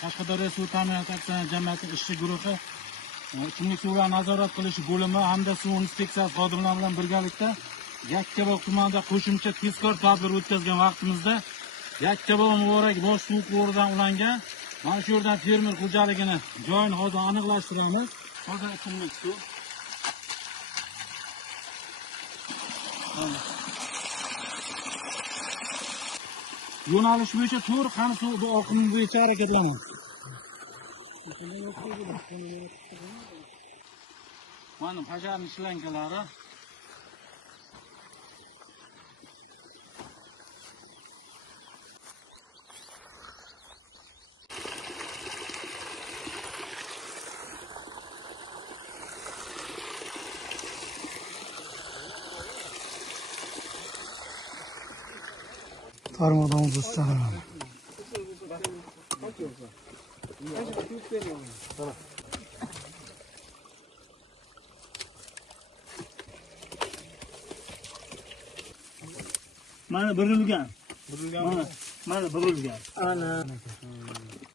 Qashqadaryo suv ta'minoti jamiyati ishchi guruhi ichimlik suvlarni nazorat qilish bo'limi hamda suv inspeksiyasi xodimlari bilan birgalikda Yakkabog' tumanida qo'shimcha tezkor tadbir o'tkazgan vaqtimizda Yakkabog' Muborak bosh suv quvuridan ulangan mana shu yerdan fermer xo'jaligini joyini hozir aniqlashtiramiz. Hozir ichimlik suv. Yo'nalish bo'yicha to'g'ri qani suv oqimi bo'yicha harakatlanamiz. Mana pajarning shlankalari. Tarmodan uzatsanım. Mana burilgan. Mana burilgan. Ana.